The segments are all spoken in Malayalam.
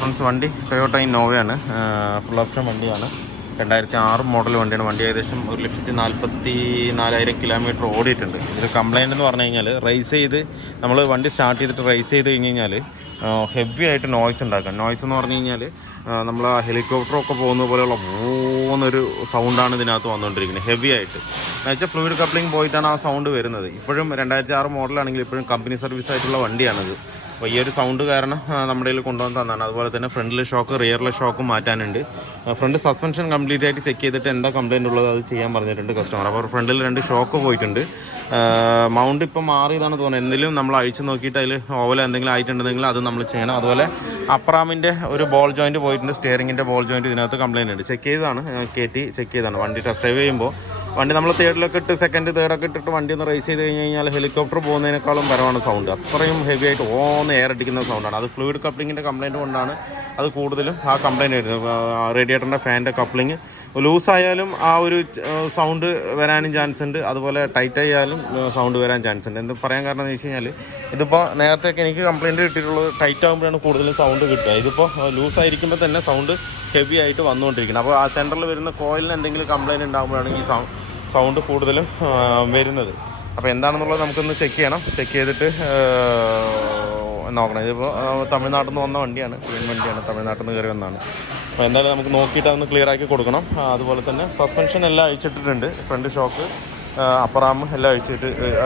ഫ്രണ്ട്സ്, വണ്ടി ടൊയോട്ട ഇന്നോവയാണ്. ഫുൾ ഓപ്ഷൻ വണ്ടിയാണ്. 2006 മോഡൽ വണ്ടിയാണ്. വണ്ടി ഏകദേശം 1,44,000 കിലോമീറ്റർ ഓടിയിട്ടുണ്ട്. ഇതിൽ കംപ്ലയിൻ്റ് എന്ന് പറഞ്ഞു കഴിഞ്ഞാൽ നമ്മൾ വണ്ടി സ്റ്റാർട്ട് ചെയ്തിട്ട് റൈസ് ചെയ്ത് കഴിഞ്ഞ് കഴിഞ്ഞാൽ ഹെവി ആയിട്ട് നോയ്സ് ഉണ്ടാക്കാം. നോയ്സ് എന്ന് പറഞ്ഞു കഴിഞ്ഞാൽ നമ്മൾ ആ ഹെലികോപ്റ്ററൊക്കെ പോകുന്ന പോലെയുള്ള പോകുന്നൊരു സൗണ്ടാണ് ഇതിനകത്ത് വന്നുകൊണ്ടിരിക്കുന്നത്, ഹെവി ആയിട്ട്. എന്നുവെച്ചാൽ ഫ്ലൂയിഡ് കപ്ലിംഗ് പോയിട്ടാണ് ആ സൗണ്ട് വരുന്നത്. ഇപ്പോഴും 2006 മോഡലാണെങ്കിൽ ഇപ്പോഴും കമ്പനി സർവീസ് ആയിട്ടുള്ള വണ്ടിയാണിത്. അപ്പോൾ ഈ ഒരു സൗണ്ട് കാരണം നമ്മുടെ കയ്യിൽ കൊണ്ടുവന്ന് തന്നാണ്. അതുപോലെ തന്നെ ഫ്രണ്ടിലെ ഷോക്ക് റിയറിലെ ഷോക്കും മാറ്റാനുണ്ട്. ഫ്രണ്ട് സസ്പെൻഷൻ കംപ്ലീറ്റ് ആയിട്ട് ചെക്ക് ചെയ്തിട്ട് എന്താ കംപ്ലയിൻ്റ് ഉള്ളത് അത് ചെയ്യാൻ പറഞ്ഞിട്ടുണ്ട് കസ്റ്റമർ. അപ്പോൾ ഫ്രണ്ടിൽ 2 ഷോക്ക് പോയിട്ടുണ്ട്. മൗണ്ട് ഇപ്പം മാറിയതാണ് തോന്നുന്നത്. എന്തെങ്കിലും നമ്മൾ അഴിച്ച് നോക്കിയിട്ട് അതിൽ ഓവല എന്തെങ്കിലും ആയിട്ടുണ്ടെങ്കിൽ അത് നമ്മൾ ചെയ്യണം. അതുപോലെ അപ്രാമിൻ്റെ ഒരു ബോൾ ജോയിൻറ്റ് പോയിട്ടുണ്ട്. സ്റ്റിയറിങ്ങിൻ്റെ ബോൾ ജോയിൻറ്റ് ഇതിനകത്ത് കംപ്ലയിൻ്റ് ഉണ്ട്. ചെക്ക് ചെയ്താണ്, കയറ്റി ചെക്ക് ചെയ്താണ്. വണ്ടി ടെസ്റ്റ് ഡ്രൈവ് ചെയ്യുമ്പോൾ വണ്ടി നമ്മൾ തേർഡിലൊക്കെ ഇട്ട് തേർഡൊക്കെ ഇട്ടിട്ട് വണ്ടി ഒന്ന് റേസ് ചെയ്ത് കഴിഞ്ഞ് കഴിഞ്ഞാൽ ഹെലികോപ്റ്റർ പോകുന്നതിനേക്കാളും പരമാണ് സൗണ്ട്. അത്രയും ഹെവി ആയിട്ട് എയർ അടിക്കുന്ന സൗണ്ടാണ്. അത് ഫ്ലൂയിഡ് കപ്ലിങ്ങിൻ്റെ കംപ്ലയിൻറ്റ് കൊണ്ടാണ് അത് കൂടുതലും ആ കംപ്ലയിൻറ്റ് വരുന്നത്. റേഡിയേറ്ററിൻ്റെ ഫാനിൻ്റെ കപ്ലിങ് ലൂസായാലും ആ ഒരു സൗണ്ട് വരാനും ചാൻസ് ഉണ്ട്. അതുപോലെ ടൈറ്റ് ആയാലും സൗണ്ട് വരാൻ ചാൻസ് ഉണ്ട്. എന്ത് പറയാൻ കാരണം എന്ന് വെച്ച് കഴിഞ്ഞാൽ ഇതിപ്പോൾ നേരത്തെയൊക്കെ എനിക്ക് കംപ്ലയിൻറ്റ് കിട്ടിയിട്ടുള്ളത് ടൈറ്റ് ആകുമ്പോഴാണ് കൂടുതലും സൗണ്ട് കിട്ടുക. ഇതിപ്പോൾ ലൂസായിരിക്കുമ്പോൾ തന്നെ സൗണ്ട് ഹെവി ആയിട്ട് വന്നുകൊണ്ടിരിക്കുന്നത്. അപ്പോൾ ആ സെൻറ്ററിൽ വരുന്ന കോയിലിന് എന്തെങ്കിലും കംപ്ലയിൻറ്റ് ഉണ്ടാകുമ്പോഴാണ് ഈ സൗണ്ട് കൂടുതലും വരുന്നത്. അപ്പോൾ എന്താണെന്നുള്ളത് നമുക്കൊന്ന് ചെക്ക് ചെയ്യണം. ചെക്ക് ചെയ്തിട്ട് നോക്കണം. ഇതിപ്പോൾ തമിഴ്നാട്ടിൽ നിന്ന് വന്ന വണ്ടിയാണ്, ക്ലീൻ വണ്ടിയാണ്, തമിഴ്നാട്ടിൽ നിന്ന് കയറി വന്നതാണ്. അപ്പോൾ എന്തായാലും നമുക്ക് നോക്കിയിട്ട് അതൊന്ന് ക്ലിയർ ആക്കി കൊടുക്കണം. അതുപോലെ തന്നെ സസ്പെൻഷൻ എല്ലാം അഴിച്ചിട്ടിട്ടുണ്ട്. ഫ്രണ്ട് ഷോക്ക് അപ്പറാം എല്ലാം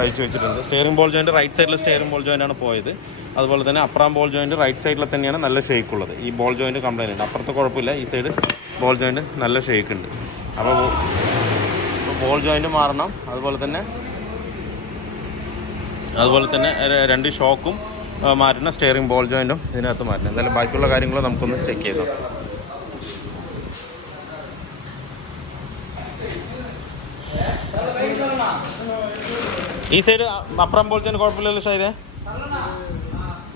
അഴിച്ചു വെച്ചിട്ടുണ്ട്. സ്റ്റിയറിംഗ് ബോൾ ജോയിൻറ്റ് റൈറ്റ് സൈഡിൽ സ്റ്റിയറിംഗ് ബോൾ ജോയിൻ്റാണ് പോയത്. അതുപോലെ തന്നെ അപ്പറാം ബോൾ ജോയിൻറ്റ് റൈറ്റ് സൈഡിൽ തന്നെയാണ് നല്ല ഷേക്ക് ഉള്ളത്. ഈ ബോൾ ജോയിൻറ്റ് കംപ്ലയിൻ്റ് ഉണ്ട്. അപ്പുറത്ത് കുഴപ്പമില്ല, ഈ സൈഡ് ബോൾ ജോയിൻറ്റ് നല്ല ഷേക്ക് ഉണ്ട്. അപ്പോൾ ബോൾ ജോയിൻറ്റ് മാറണം. അതുപോലെ തന്നെ 2 ഷോക്കും മാറ്റണം. സ്റ്റിയറിംഗ് ബോൾ ജോയിൻറ്റും ഇതിനകത്ത് മാറ്റണം. എന്തായാലും ബാക്കിയുള്ള കാര്യങ്ങൾ നമുക്കൊന്ന് ചെക്ക് ചെയ്ത് നോക്കാം. ഈ സൈഡ് അപ്പുറം ബോൾ ജോയിൻറ്റ് കുഴപ്പമില്ലല്ലോ ഷൈദേ,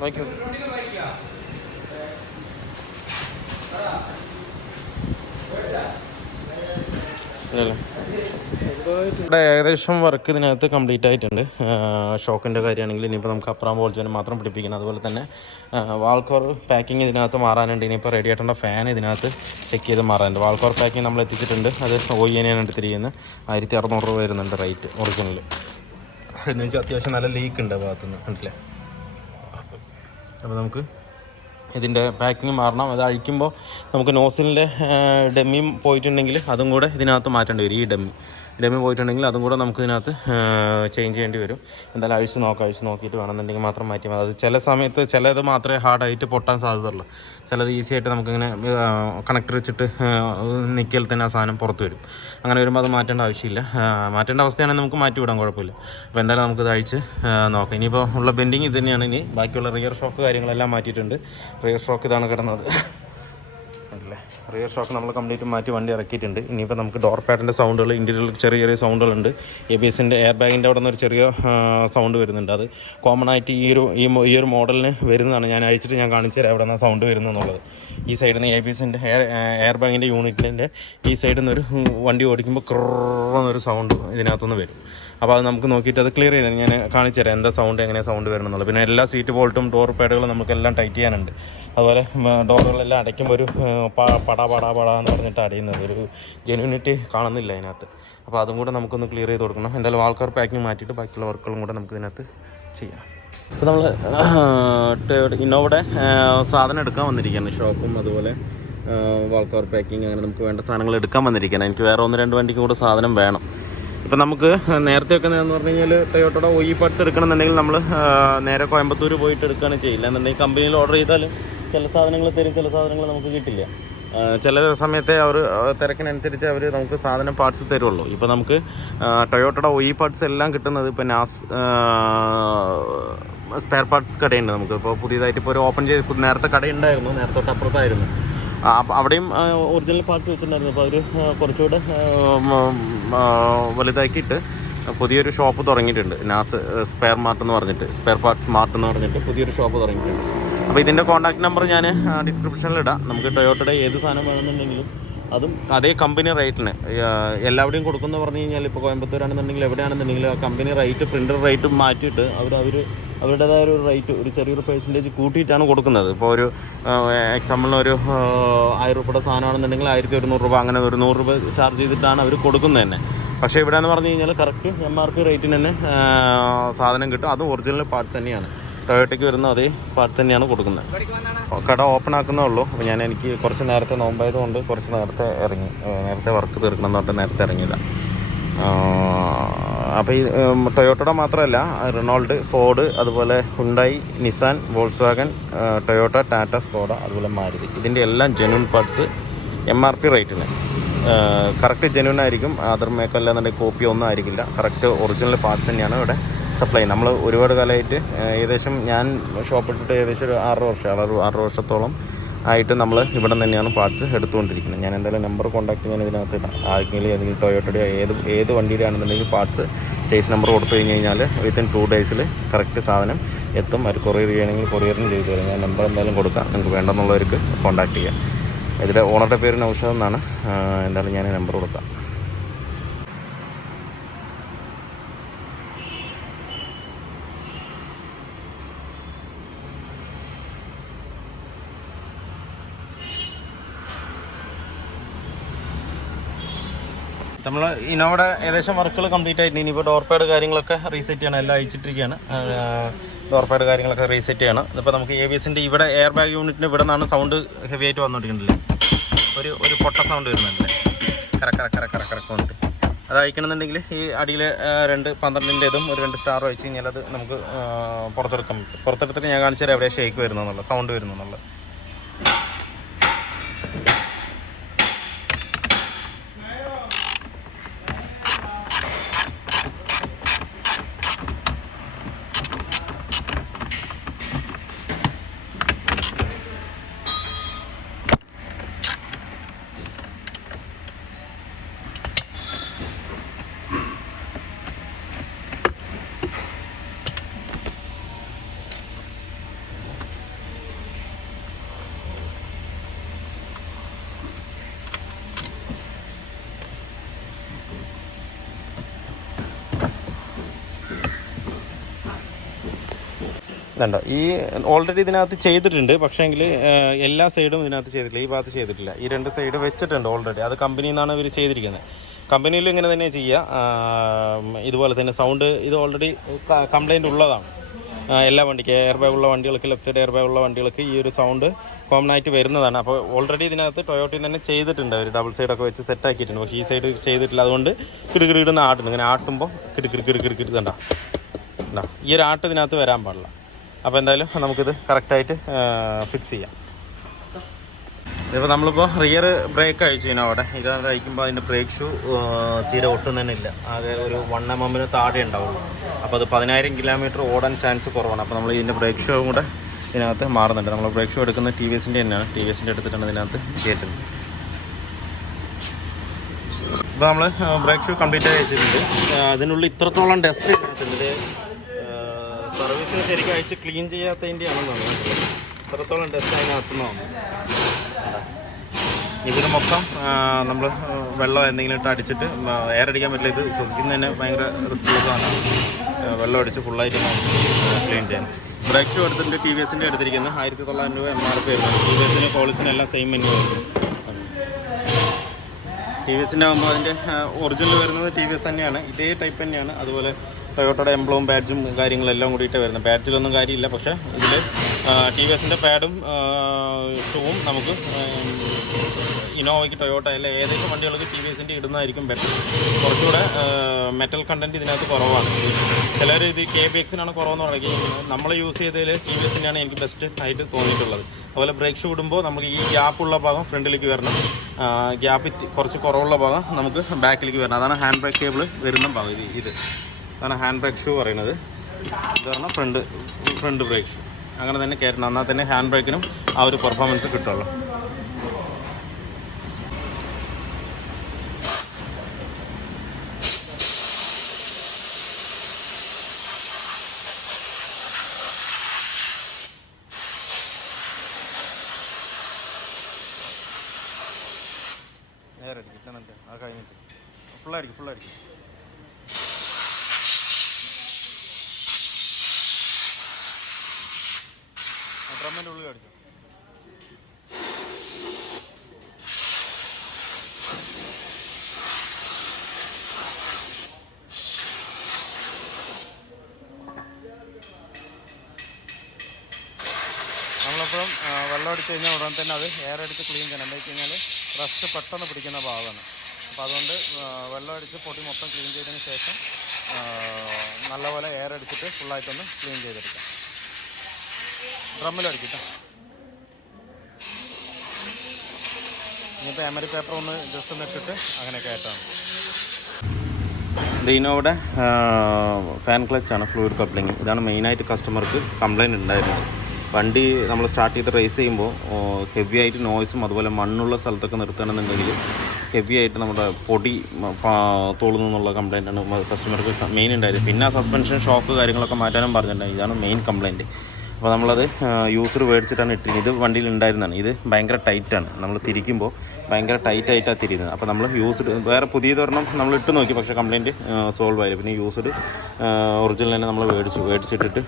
നോക്കൂ. ഇവിടെ ഏകദേശം വർക്ക് ഇതിനകത്ത് കംപ്ലീറ്റ് ആയിട്ടുണ്ട്. ഷോക്കിൻ്റെ കാര്യമാണെങ്കിൽ ഇനിയിപ്പോൾ നമുക്ക് അപ്പുറം ബോൾ ജോയിൻറ്റ് മാത്രം പിടിപ്പിക്കണം. അതുപോലെ തന്നെ വാൾക്കോർ പാക്കിങ് ഇതിനകത്ത് മാറാനുണ്ട്. ഇനിയിപ്പോൾ റേഡിയേറ്ററിൻ്റെ ഫാൻ ഇതിനകത്ത് ചെക്ക് ചെയ്ത് മാറാനുണ്ട്. വാൾക്കോർ പാക്കിങ് നമ്മൾ എത്തിച്ചിട്ടുണ്ട്. അത് OEN എടുത്തിരിക്കുന്നത് 1,600 രൂപ വരുന്നുണ്ട് റേറ്റ് ഒറിജിനൽ. എന്ന് വെച്ചാൽ അത്യാവശ്യം നല്ല ലീക്ക് ഉണ്ട് ഭാഗത്തുനിന്ന്, കണ്ടില്ലേ. അപ്പോൾ നമുക്ക് ഇതിൻ്റെ പാക്കിങ് മാറണം. അത് അഴിക്കുമ്പോൾ നമുക്ക് നോസിലിൻ്റെ ഡെമ്മിയും പോയിട്ടുണ്ടെങ്കിൽ അതും കൂടെ ഇതിനകത്ത് മാറ്റേണ്ടി വരും. ഈ ഡെമ്മി പോയിട്ടുണ്ടെങ്കിൽ അതും കൂടെ നമുക്ക് ഇതിനകത്ത് ചേഞ്ച് ചെയ്യേണ്ടി വരും. എന്തായാലും അഴിച്ച് നോക്കിയിട്ട് വേണമെന്നുണ്ടെങ്കിൽ മാത്രം മാറ്റി മതി. അത് ചില സമയത്ത് ചിലത് മാത്രമേ ഹാർഡായിട്ട് പൊട്ടാൻ സാധ്യതയുള്ളൂ. ചിലത് ഈസി ആയിട്ട് നമുക്കിങ്ങനെ കണക്ടർ വെച്ചിട്ട് നിൽക്കിയാൽ തന്നെ ആ സാധനം പുറത്ത് വരും. അങ്ങനെ വരുമ്പോൾ അത് മാറ്റേണ്ട ആവശ്യമില്ല. മാറ്റേണ്ട അവസ്ഥയാണെങ്കിൽ നമുക്ക് മാറ്റി വിടാൻ കുഴപ്പമില്ല. അപ്പോൾ എന്തായാലും നമുക്കിത് അഴിച്ച് നോക്കാം. ഇനിയിപ്പോൾ ഉള്ള ബെൻഡിങ് ഇത് തന്നെയാണ്. ഇനി ബാക്കിയുള്ള റിയർ ഷോക്ക് കാര്യങ്ങളെല്ലാം മാറ്റിയിട്ടുണ്ട്. റിയർ ഷോക്ക് ഇതാണ് കിടന്നത്, അല്ലേ. റിയർ ഷോക്ക് നമ്മൾ കംപ്ലീറ്റ് മാറ്റി വണ്ടി ഇറക്കിയിട്ടുണ്ട്. ഇനിയിപ്പോൾ നമുക്ക് ഡോർ പാഡിൻ്റെ സൗണ്ടുകൾ, ഇൻറ്റീരിയറിൽ ചെറിയ സൗണ്ടുകളുണ്ട്. ABSൻ്റെ എയർ ബാഗിൻ്റെ അവിടെ നിന്ന് ഒരു ചെറിയ സൗണ്ട് വരുന്നുണ്ട്. അത് കോമൺ ആയിട്ട് ഈ ഒരു മോഡലിന് വരുന്നതാണ്. ഞാൻ അഴിച്ചിട്ട് ഞാൻ കാണിച്ചു തരാം എവിടെ നിന്നാണ് സൗണ്ട് വരുന്നതെന്നുള്ളത്. ഈ സൈഡിൽ നിന്ന് ABSൻ്റെ എയർ ബാഗിൻ്റെ യൂണിറ്റിൻ്റെ ഈ സൈഡിൽ നിന്നൊരു വണ്ടി ഓടിക്കുമ്പോൾ ക്രന്നൊരു സൗണ്ട് ഇതിനകത്തുനിന്ന് വരും. അപ്പോൾ അത് നമുക്ക് നോക്കിയിട്ട് അത് ക്ലിയർ ചെയ്ത് ഞാൻ കാണിച്ചു തരാം എന്താ സൗണ്ട്, എങ്ങനെയാണ് സൗണ്ട് വരുന്നുള്ളത്. പിന്നെ എല്ലാ സീറ്റ് ബോൾട്ടും ഡോർ പാഡുകളും നമുക്കെല്ലാം ടൈറ്റ് ചെയ്യാനുണ്ട്. അതുപോലെ ഡോറുകളെല്ലാം അടയ്ക്കുമ്പോൾ ഒരു പടാ എന്ന് പറഞ്ഞിട്ട് അടയുന്നത്, ഒരു ജെന്യൂനിറ്റി കാണുന്നില്ല അതിനകത്ത്. അപ്പോൾ അതും കൂടെ നമുക്കൊന്ന് ക്ലിയർ ചെയ്ത് കൊടുക്കണം. എന്തായാലും വാൾക്കർ പാക്കിങ് മാറ്റിയിട്ട് ബാക്കിയുള്ള വർക്കുകളും കൂടെ നമുക്ക് ഇതിനകത്ത് ചെയ്യാം. ഇപ്പോൾ നമ്മൾ ഇന്നോവയുടെ സാധനം എടുക്കാൻ വന്നിരിക്കുകയാണ്. ഷോപ്പും അതുപോലെ വാൾക്കർ പാക്കിങ്, അങ്ങനെ നമുക്ക് വേണ്ട സാധനങ്ങൾ എടുക്കാൻ വന്നിരിക്കുകയാണ്. എനിക്ക് വേറെ 1-2 വണ്ടിക്കും കൂടെ സാധനം വേണം. ഇപ്പം നമുക്ക് നേരത്തെയൊക്കെ എന്ന് പറഞ്ഞു കഴിഞ്ഞാൽ ടൊയോട്ടയുടെ OE പാർട്സ് എടുക്കണമെന്നുണ്ടെങ്കിൽ നമ്മൾ നേരെ കോയമ്പത്തൂർ പോയിട്ട് എടുക്കുകയാണ് ചെയ്യില്ല. എന്നുണ്ടെങ്കിൽ കമ്പനിയിൽ ഓർഡർ ചെയ്താൽ ചില സാധനങ്ങൾ തരും, ചില സാധനങ്ങൾ നമുക്ക് കിട്ടില്ല. ചില സമയത്തെ അവർ തിരക്കിനനുസരിച്ച് അവർ നമുക്ക് സാധനം പാർട്സ് തരുള്ളൂ. ഇപ്പോൾ നമുക്ക് ടൊയോട്ടയുടെ OE പാർട്സ് എല്ലാം കിട്ടുന്നത് ഇപ്പോൾ സ്പെയർ പാർട്സ് കടയുണ്ട് നമുക്ക്. ഇപ്പോൾ പുതിയതായിട്ട് ഇപ്പോൾ ഒരു ഓപ്പൺ ചെയ്ത് നേരത്തെ കടയുണ്ടായിരുന്നു, നേരത്തെ തൊട്ടപ്പുറത്തായിരുന്നു. അവിടെയും ഒറിജിനൽ പാർട്സ് വെച്ചിട്ടുണ്ടായിരുന്നു. അപ്പോൾ അവർ കുറച്ചുകൂടെ വലുതാക്കിയിട്ട് പുതിയൊരു ഷോപ്പ് തുടങ്ങിയിട്ടുണ്ട്. സ്പെയർ മാർട്ട് എന്ന് പറഞ്ഞിട്ട്, സ്പെയർ പാർട്സ് മാർട്ട് എന്ന് പറഞ്ഞിട്ട് പുതിയൊരു ഷോപ്പ് തുടങ്ങിയിട്ടുണ്ട്. അപ്പോൾ ഇതിൻ്റെ കോൺടാക്ട് നമ്പർ ഞാൻ ഡിസ്ക്രിപ്ഷനിലിടാം. നമുക്ക് ടൊയോട്ടയുടെ ഏത് സാധനം വേണമെന്നുണ്ടെങ്കിലും അതും അതേ കമ്പനി റേറ്റിന് എല്ലാവിടെയും കൊടുക്കുമെന്ന് പറഞ്ഞു കഴിഞ്ഞാൽ, ഇപ്പോൾ കോയമ്പത്തൂരാണെന്നുണ്ടെങ്കിൽ എവിടെയാണെന്നുണ്ടെങ്കിലും ആ കമ്പനി റേറ്റ് പ്രിൻ്റർ റേറ്റ് മാറ്റിയിട്ട് അവർ അവരുടേതായ ഒരു റേറ്റ്, ഒരു ചെറിയൊരു പെർസെൻറ്റേജ് കൂട്ടിയിട്ടാണ് കൊടുക്കുന്നത്. ഇപ്പോൾ ഒരു എക്സാമ്പിളിന് ഒരു 1000 രൂപയുടെ സാധനമാണെന്നുണ്ടെങ്കിൽ 1100 രൂപ, അങ്ങനെ ഒരു 100 രൂപ ചാർജ് ചെയ്തിട്ടാണ് അവർ കൊടുക്കുന്നത് തന്നെ. പക്ഷേ ഇവിടെ എന്ന് പറഞ്ഞു കഴിഞ്ഞാൽ കറക്റ്റ് MRP റേറ്റിന് തന്നെ സാധനം കിട്ടും. അതും ഒറിജിനൽ പാർട്സ് തന്നെയാണ്, ടൊയോട്ടയ്ക്ക് വരുന്ന അതേ പാർട്സ് തന്നെയാണ് കൊടുക്കുന്നത്. കട ഓപ്പൺ ആക്കുന്നേ ഉള്ളൂ. അപ്പോൾ എനിക്ക് കുറച്ച് നേരത്തെ നോമ്പായതുകൊണ്ട് കുറച്ച് നേരത്തെ ഇറങ്ങി, നേരത്തെ വർക്ക് തീർക്കണം എന്ന് പറഞ്ഞിട്ട് നേരത്തെ ഇറങ്ങിയതാണ്. അപ്പോൾ ഈ ടൊയോട്ടയുടെ മാത്രമല്ല, റെനോൾഡ്, ഫോർഡ്, അതുപോലെ Hyundai, Nissan, Volkswagen, Toyota, Tata, Skoda, അതുപോലെ മാരുതി, ഇതിൻ്റെ എല്ലാം ജെന്യൂൻ പാർട്സ് MRP റേറ്റിന് കറക്റ്റ് ജെന്യൂൻ ആയിരിക്കും. അതർ മേക്ക് അല്ലാന്നുണ്ടെങ്കിൽ കോപ്പി ഒന്നും ആയിരിക്കില്ല. കറക്റ്റ് ഒറിജിനൽ പാർട്സ് തന്നെയാണ് ഇവിടെ സപ്ലൈ. നമ്മൾ ഒരുപാട് കാലമായിട്ട്, ഏകദേശം ഞാൻ ഷോപ്പ് ഇട്ടിട്ട് ഏകദേശം ഒരു 6 വർഷത്തോളം ആയിട്ട് നമ്മൾ ഇവിടെ തന്നെയാണ് പാർട്സ് എടുത്തുകൊണ്ടിരിക്കുന്നത്. ഞാൻ എന്തായാലും നമ്പർ കോൺടാക്ട് ഞാൻ ഇതിനകത്ത് ഇടാം. ആർക്കെങ്കിലും ഏതെങ്കിലും ടൊയോട്ടയുടെ ഏത് വണ്ടിയുടെ ആണെന്നുണ്ടെങ്കിൽ പാർട്സ് ചേസ് നമ്പർ കൊടുത്തു കഴിഞ്ഞ് കഴിഞ്ഞാൽ വിത്തിൻ 2 ഡേയ്സിൽ കറക്റ്റ് സാധനം എത്തും. അത് കൊറിയർ ചെയ്യണമെങ്കിൽ കൊറിയറിന് ചെയ്തു തരും. ഞാൻ നമ്പർ എന്തായാലും കൊടുക്കാം, നിങ്ങൾക്ക് വേണ്ടെന്നുള്ളവർക്ക് കോൺടാക്ട് ചെയ്യാം. ഇതിൻ്റെ ഓണറുടെ പേര് നൗഷാദ് എന്നാണ്. എന്തായാലും ഞാൻ നമ്പർ കൊടുക്കാം. നമ്മൾ ഇന്നോവയുടെ ഏകദേശം വർക്കുകൾ കംപ്ലീറ്റ് ആയിട്ട് ഇനിയിപ്പോൾ ഡോർ പാഡ് കാര്യങ്ങളൊക്കെ റീസെറ്റ് ചെയ്യണം. എല്ലാം അയച്ചിട്ടിരിക്കുകയാണ്. ഡോർ പാഡ് കാര്യങ്ങളൊക്കെ റീസെറ്റ് ചെയ്യണം. ഇതിപ്പോൾ നമുക്ക് ABSൻ്റെ ഇവിടെ എയർ ബാഗ് യൂണിറ്റിന് ഇവിടെ നിന്നാണ് സൗണ്ട് ഹെവി ആയിട്ട് വന്നുകൊണ്ടിരിക്കുന്നില്ലേ, ഒരു പൊട്ട സൗണ്ട് വരുന്നുണ്ടല്ലേ, കറക്റ്റ് വന്നിട്ട്. അത് അയക്കണമെന്നുണ്ടെങ്കിൽ ഈ അടിയിൽ 2 12-ൻ്റെതും ഒരു 2 സ്റ്റാർ അയച്ചു കഴിഞ്ഞാൽ അത് നമുക്ക് പുറത്തെടുക്കാൻ പറ്റും. പുറത്തെടുത്തിട്ട് ഞാൻ കാണിച്ചു തരാം എവിടെ ഷേക്ക് വരുന്നു എന്നുള്ളത്, സൗണ്ട് വരുന്നു എന്നുള്ളത്. ഇതുണ്ടോ, ഈ ഓൾറെഡി ഇതിനകത്ത് ചെയ്തിട്ടുണ്ട്. പക്ഷേങ്കിൽ എല്ലാ സൈഡും ഇതിനകത്ത് ചെയ്തിട്ടില്ല. ഈ ഭാഗത്ത് ചെയ്തിട്ടില്ല. ഈ 2 സൈഡ് വെച്ചിട്ടുണ്ട് ഓൾറെഡി. അത് കമ്പനിയിൽ നിന്നാണ് ഇവർ ചെയ്തിരിക്കുന്നത്. കമ്പനിയിൽ ഇങ്ങനെ തന്നെ ചെയ്യുക. ഇതുപോലെ തന്നെ സൗണ്ട് ഇത് ഓൾറെഡി കംപ്ലൈൻറ്റ് ഉള്ളതാണ്. എല്ലാ വണ്ടിക്ക് എയർ ബാഗ് ഉള്ള വണ്ടികൾക്ക്, ലെഫ്റ്റ് സൈഡ് എയർ ബാഗ് ഉള്ള വണ്ടികൾക്ക് ഈ ഒരു സൗണ്ട് കോമൺ ആയിട്ട് വരുന്നതാണ്. അപ്പോൾ ഓൾറെഡി ഇതിനകത്ത് ടൊയോട്ടയിൽ തന്നെ ചെയ്തിട്ടുണ്ട്. അവർ ഡബിൾ സൈഡൊക്കെ വെച്ച് സെറ്റ് ആക്കിയിട്ടുണ്ട്. പക്ഷേ ഈ സൈഡ് ചെയ്തിട്ടില്ല. അതുകൊണ്ട് കിടുകിടുന്ന് ആട്ടുന്നു. ഇങ്ങനെ ആട്ടുമ്പോൾ കിടുകിടുക്കിടുക്കിട ഇതുണ്ടോ, ഈ ഒരു ആട്ട് ഇതിനകത്ത് വരാൻ പാടില്ല. അപ്പോൾ എന്തായാലും നമുക്കിത് കറക്റ്റായിട്ട് ഫിക്സ് ചെയ്യാം. ഇതിപ്പോൾ നമ്മളിപ്പോൾ റിയർ ബ്രേക്ക് അയച്ചു കഴിഞ്ഞാൽ അവിടെ ഇതാണ് അയക്കുമ്പോൾ അതിൻ്റെ ബ്രേക്ക് ഷൂ തീരെ ഒട്ടും തന്നെ ഇല്ല. ആകെ ഒരു 1 mm താഴെ ഉണ്ടാവുള്ളൂ. അപ്പോൾ അത് 10,000 കിലോമീറ്റർ ഓടാൻ ചാൻസ് കുറവാണ്. അപ്പോൾ നമ്മൾ ഇതിൻ്റെ ബ്രേക്ക് ഷൂ കൂടെ ഇതിനകത്ത് മാറുന്നുണ്ട്. നമ്മൾ ബ്രേക്ക് ഷൂ എടുക്കുന്ന TVSൻ്റെ തന്നെയാണ്. TVSൻ്റെ എടുത്തിട്ടാണ് ഇതിനകത്ത് കയറ്റുന്നത്. ഇപ്പോൾ നമ്മൾ ബ്രേക്ക് ഷൂ കംപ്ലീറ്റ് ആയി വെച്ചിട്ടുണ്ട്. അതിനുള്ളിൽ ഇത്രത്തോളം ഡസ്റ്റ് ഇതിനകത്തുണ്ട്. സർവീസിന് ശരിക്കും അയച്ച് ക്ലീൻ ചെയ്യാത്തതിൻ്റെയാണെന്ന് തോന്നുന്നത്. ഇത്രത്തോളം ഡസ്റ്റ് അതിനകത്തുനിന്ന് തോന്നുന്നു. ഇതിന് മൊത്തം നമ്മൾ വെള്ളം എന്തെങ്കിലും ഇട്ട് അടിച്ചിട്ട് എയർ അടിക്കാൻ പറ്റില്ല. ഇത് ശ്വസിക്കുന്നതിന് ഭയങ്കര റിസ്ക്കുള്ള സാധനമാണ്. വെള്ളം അടിച്ച് ഫുള്ളായിട്ട് ക്ലീൻ ചെയ്യാൻ. ബ്രേക്ക് ഷൂ എടുത്തിട്ട് TVSൻ്റെ എടുത്തിരിക്കുന്നത് 1900 രൂപ MRP വരുന്നത്. TVSന് പോളിസിനെല്ലാം സെയിം മെനു ആയിരുന്നു. TVSൻ്റെ ആകുമ്പോൾ അതിൻ്റെ ഒറിജിനൽ വരുന്നത് TVS തന്നെയാണ്. ഇതേ ടൈപ്പ് തന്നെയാണ്. അതുപോലെ ടൊയോട്ടയുടെ എംബ്ലവും ബാഡ്ജും കാര്യങ്ങളെല്ലാം കൂടിയിട്ട് വരുന്നത്. ബാഡ്ജിലൊന്നും കാര്യമില്ല. പക്ഷേ ഇതിൽ TVSൻ്റെ പാഡും ഷൂവും നമുക്ക് ഇന്നോവയ്ക്ക്, ടൊയോട്ട അല്ല ഏതൊക്കെ വണ്ടികൾക്ക് TVSൻ്റെ ഇടുന്നതായിരിക്കും ബെറ്റർ. കുറച്ചുകൂടെ മെറ്റൽ കണ്ടൻറ്റ് ഇതിനകത്ത് കുറവാണ്. ചിലർ ഇത് KBXനാണ് കുറവെന്ന് പറയുന്നത്. നമ്മൾ യൂസ് ചെയ്തതിൽ TVSൻ്റെയാണ് എനിക്ക് ബെസ്റ്റ് ആയിട്ട് തോന്നിയിട്ടുള്ളത്. അതുപോലെ ബ്രേക്ക് ഷൂ ഇടുമ്പോൾ നമുക്ക് ഈ ഗ്യാപ്പുള്ള ഭാഗം ഫ്രണ്ടിലേക്ക് വരണം, ഗ്യാപ്പ് കുറച്ച് കുറവുള്ള ഭാഗം നമുക്ക് ബാക്കിലേക്ക് വരണം. അതാണ് ഹാൻഡ് ബ്രേക്ക് കേബിൾ വരുന്ന ഭാഗം. ഇത് അതാണ് ഹാൻഡ് ബ്രേക്ക് ഷൂ പറയുന്നത്. ഇത് പറഞ്ഞാൽ ഫ്രണ്ട് ബ്രേക്ക് ഷൂ. അങ്ങനെ തന്നെ കയറ്റണം. എന്നാൽ തന്നെ ഹാൻഡ് ബ്രേക്കിനും ആ ഒരു പെർഫോമൻസ് കിട്ടുള്ളൂ. നേരെ അടിക്കും. എന്നിട്ട് ആ കഴിഞ്ഞിട്ട് ഫുള്ളടിക്കും. ഡ്രമ്മിൻ്റെ ഉള്ളിൽ അടിച്ചു. നമ്മളെപ്പോഴും വെള്ളം അടിച്ച് കഴിഞ്ഞാൽ ഉടൻ തന്നെ അത് എയർ അടിച്ച് ക്ലീൻ ചെയ്യണം. എന്താ വെച്ച് കഴിഞ്ഞാൽ റസ്റ്റ് പെട്ടെന്ന് പിടിക്കുന്ന ഭാഗമാണ്. അപ്പോൾ അതുകൊണ്ട് വെള്ളം അടിച്ച് പൊടി മൊത്തം ക്ലീൻ ചെയ്തതിന് ശേഷം നല്ലപോലെ എയർ അടിച്ചിട്ട് ഫുള്ളായിട്ടൊന്ന് ക്ലീൻ ചെയ്തെടുക്കാം. ഡ്രമ്മിലടിച്ചിട്ട് ഇനിയിപ്പോൾ എമറി പേപ്പർ ഒന്ന് ജസ്റ്റ് ഒന്ന് ഇട്ടിട്ട് അങ്ങനെ കയറ്റാണ്. ഇത് ഇന്നോവയുടെ ഫാൻ ക്ലച്ചാണ്, ഫ്ലൂയിഡ് കപ്ലിങ്. ഇതാണ് മെയിനായിട്ട് കസ്റ്റമർക്ക് കംപ്ലയിൻറ്റ് ഉണ്ടായിരുന്നത്. വണ്ടി നമ്മൾ സ്റ്റാർട്ട് ചെയ്ത് റേസ് ചെയ്യുമ്പോൾ ഹെവി ആയിട്ട് നോയ്സും അതുപോലെ മണ്ണുള്ള സ്ഥലത്തൊക്കെ നിർത്തണമെന്നുണ്ടെങ്കിൽ ഹെവി ആയിട്ട് നമ്മുടെ പൊടി തോളുന്നു എന്നുള്ള കംപ്ലയിൻ്റാണ് കസ്റ്റമർക്ക് മെയിൻ ഉണ്ടായത്. പിന്നെ ആ സസ്പെൻഷൻ ഷോക്ക് കാര്യങ്ങളൊക്കെ മാറ്റാനും പറഞ്ഞിട്ടുണ്ടായി. ഇതാണ് മെയിൻ കംപ്ലയിൻറ്റ്. അപ്പോൾ നമ്മളത് യൂസർ മേടിച്ചിട്ടാണ് ഇട്ടിരുന്നത്. ഇത് വണ്ടിയിൽ ഉണ്ടായിരുന്നതാണ്. ഇത് ഭയങ്കര ടൈറ്റാണ്, നമ്മൾ തിരിക്കുമ്പോൾ ഭയങ്കര ടൈറ്റായിട്ടാണ് തിരിയുന്നത്. അപ്പോൾ നമ്മൾ യൂസ്ഡ് വേറെ പുതിയതൊരെണ്ണം നമ്മൾ ഇട്ട് നോക്കി, പക്ഷേ കംപ്ലയിൻറ്റ് സോൾവ് ആയില്ല. പിന്നെ യൂസ്ഡ് ഒറിജിനൽ തന്നെ നമ്മൾ മേടിച്ചിട്ടിട്ട്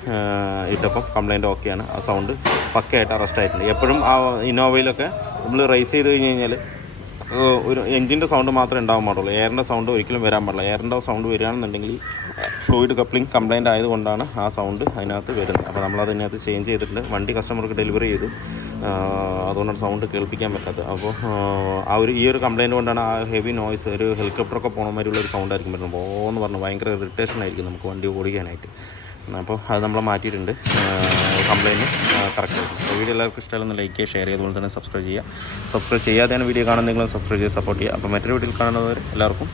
ഇട്ടപ്പം കംപ്ലയിൻറ്റ് ഓക്കെയാണ്. ആ സൗണ്ട് പക്കയായിട്ട് അറസ്റ്റ് ആയിട്ടുണ്ട്. എപ്പോഴും ആ ഇന്നോവയിലൊക്കെ നമ്മൾ റേസ് ചെയ്ത് കഴിഞ്ഞ് കഴിഞ്ഞാൽ ഒരു എൻജിൻ്റെ സൗണ്ട് മാത്രമേ ഉണ്ടാകാൻ പാടുള്ളൂ. എയറിൻ്റെ സൗണ്ട് ഒരിക്കലും വരാൻ പാടില്ല. എയറിൻ്റെ സൗണ്ട് വരികയാണെന്നുണ്ടെങ്കിൽ ഫ്ലൂയിഡ് കപ്ലിംഗ് കംപ്ലയിൻ്റ് ആയതുകൊണ്ടാണ് ആ സൗണ്ട് അതിനകത്ത് വരുന്നത്. അപ്പോൾ നമ്മളത് അതിനകത്ത് ചേഞ്ച് ചെയ്തിട്ടുണ്ട്. വണ്ടി കസ്റ്റമർക്ക് ഡെലിവറി ചെയ്തു, അതുകൊണ്ടാണ് സൗണ്ട് കേൾപ്പിക്കാൻ പറ്റാത്തത്. അപ്പോൾ ഈ ഒരു കംപ്ലയിൻറ്റ് കൊണ്ടാണ് ആ ഹെവി നോയ്സ്, ഒരു ഹെലികോപ്റ്ററൊക്കെ പോകണ മാതിരിയുള്ളൊരു സൗണ്ട് ആയിരിക്കും വരുന്നത്. എന്ന് പറഞ്ഞു ഭയങ്കര ഇറിറ്റേഷൻ ആയിരിക്കും നമുക്ക് വണ്ടി ഓടിക്കാനായിട്ട്. അപ്പോൾ അത് നമ്മൾ മാറ്റിയിട്ടുണ്ട്. കംപ്ലയിൻറ്റ് കറക്റ്റ് ആയിരിക്കും. അപ്പോൾ വീഡിയോ എല്ലാവർക്കും ഇഷ്ടമല്ലെന്ന് ലൈക്ക് ചെയ്യുക, ഷെയർ ചെയ്യുക, അതുപോലെ തന്നെ സബ്സ്ക്രൈബ് ചെയ്യുക. സബ്സ്ക്രൈബ് ചെയ്യാതെയാണ് വീഡിയോ കാണുന്നതെങ്കിലും സബ്സ്ക്രൈബ് ചെയ്ത് സപ്പോർട്ട് ചെയ്യുക. അപ്പോൾ മറ്റൊരു വീഡിയോയിൽ കാണുന്നവർ എല്ലാവർക്കും